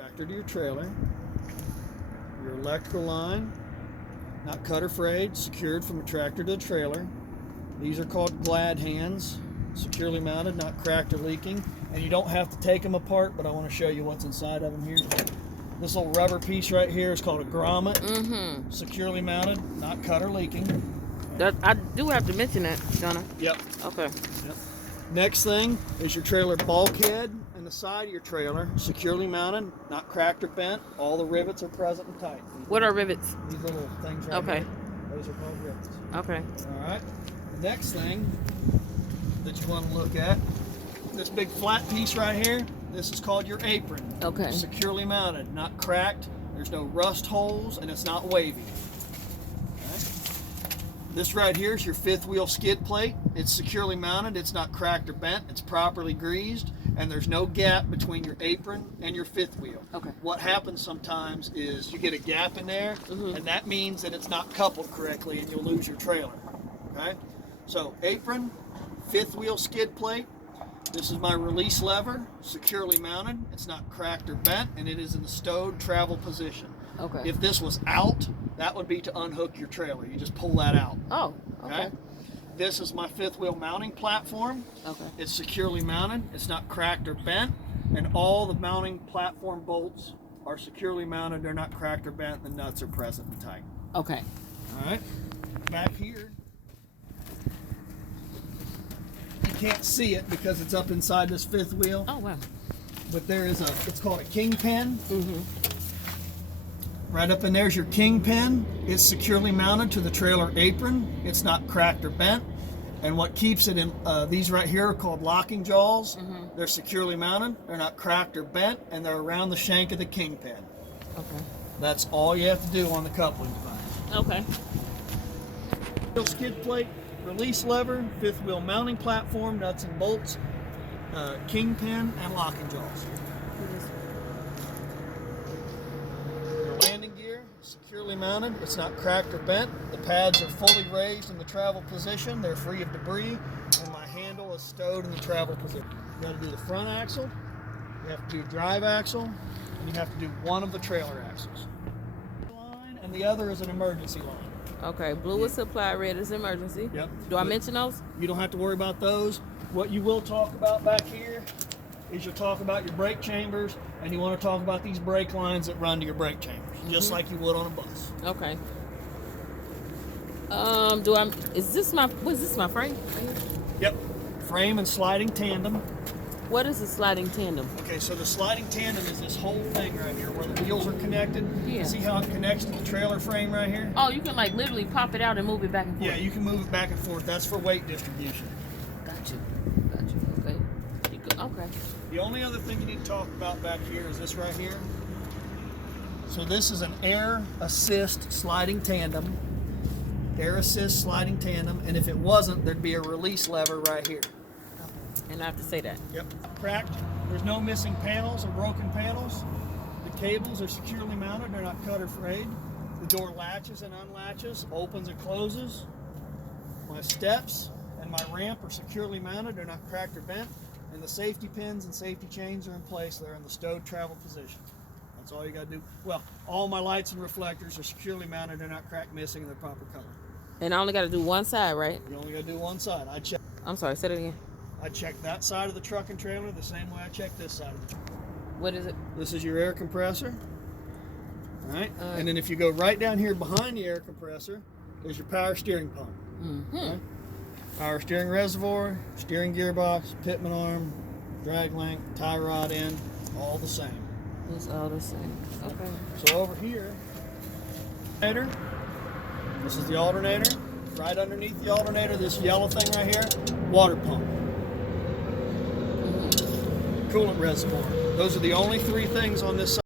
tractor to your trailer, your electrical line, not cut or frayed, secured from a tractor to a trailer. These are called glad hands, securely mounted, not cracked or leaking. And you don't have to take them apart, but I want to show you what's inside of them here. This little rubber piece right here is called a grommet, securely mounted, not cut or leaking. I do have to mention that, Donna. Yep. Okay. Yep. Next thing is your trailer bulkhead and the side of your trailer, securely mounted, not cracked or bent. All the rivets are present and tight. What are rivets? These little things right Okay. here, those are called rivets. Okay. All right. The next thing that you want to look at, this big flat piece right here, this is called your apron. Okay. Securely mounted, not cracked. There's no rust holes, and it's not wavy. Okay. This right here is your fifth wheel skid plate. It's securely mounted. It's not cracked or bent. It's properly greased, and there's no gap between your apron and your fifth wheel. Okay. What happens sometimes is you get a gap in there, and that means that it's not coupled correctly, and you'll lose your trailer. Okay. So apron, fifth wheel skid plate. This is my release lever, securely mounted. It's not cracked or bent, and it is in the stowed travel position. Okay. If this was out, that would be to unhook your trailer. You just pull that out. Oh, okay. This is my fifth wheel mounting platform. Okay. It's securely mounted. It's not cracked or bent, and all the mounting platform bolts are securely mounted. They're not cracked or bent. The nuts are present and tight. Okay. All right. Back here, you can't see it because it's up inside this fifth wheel, Oh, wow. but there is it's called a kingpin. Right up in there's your kingpin. It's securely mounted to the trailer apron. It's not cracked or bent. And what keeps it in, these right here are called locking jaws. They're securely mounted. They're not cracked or bent, and they're around the shank of the kingpin. Okay. That's all you have to do on the coupling device. Okay. Wheel skid plate, release lever, fifth wheel mounting platform, nuts and bolts, kingpin, and locking jaws. Your landing gear is securely mounted. It's not cracked or bent. The pads are fully raised in the travel position. They're free of debris, and my handle is stowed in the travel position. You got to do the front axle, you have to do drive axle, and you have to do one of the trailer axles. Line, and the other is an emergency line. Okay. Blue is supply, red is emergency. Yep. Do I mention those? You don't have to worry about those. What you will talk about back here is you'll talk about your brake chambers, and you want to talk about these brake lines that run to your brake chambers, just like you would on a bus. Okay. Is this my frame? Yep. Frame and sliding tandem. What is a sliding tandem? Okay, so the sliding tandem is this whole thing right here where the wheels are connected. Yeah. See how it connects to the trailer frame right here? Oh, you can like literally pop it out and move it back and forth. Yeah, you can move it back and forth. That's for weight distribution. Got you. Okay. Okay. The only other thing you need to talk about back here is this right here. So this is an air assist sliding tandem. Air assist sliding tandem, and if it wasn't, there'd be a release lever right here. And I have to say that. Yep. Cracked. There's no missing panels or broken panels. The cables are securely mounted. They're not cut or frayed. The door latches and unlatches, opens and closes. My steps and my ramp are securely mounted. They're not cracked or bent. And the safety pins and safety chains are in place. They're in the stowed travel position. That's all you got to do. Well, all my lights and reflectors are securely mounted. They're not cracked, missing, and they're proper color. And I only got to do one side, right? You only got to do one side. I'm sorry, say it again. I check that side of the truck and trailer the same way I check this side of the truck. What is it? This is your air compressor. All right. All right. And then if you go right down here behind the air compressor, there's your power steering pump. Okay? Power steering reservoir, steering gearbox, pitman arm, drag link, tie rod end, all the same. It's all the same. Okay. So over here, this is the alternator. Right underneath the alternator, this yellow thing right here, water pump. Coolant reservoir. Those are the only three things on this side.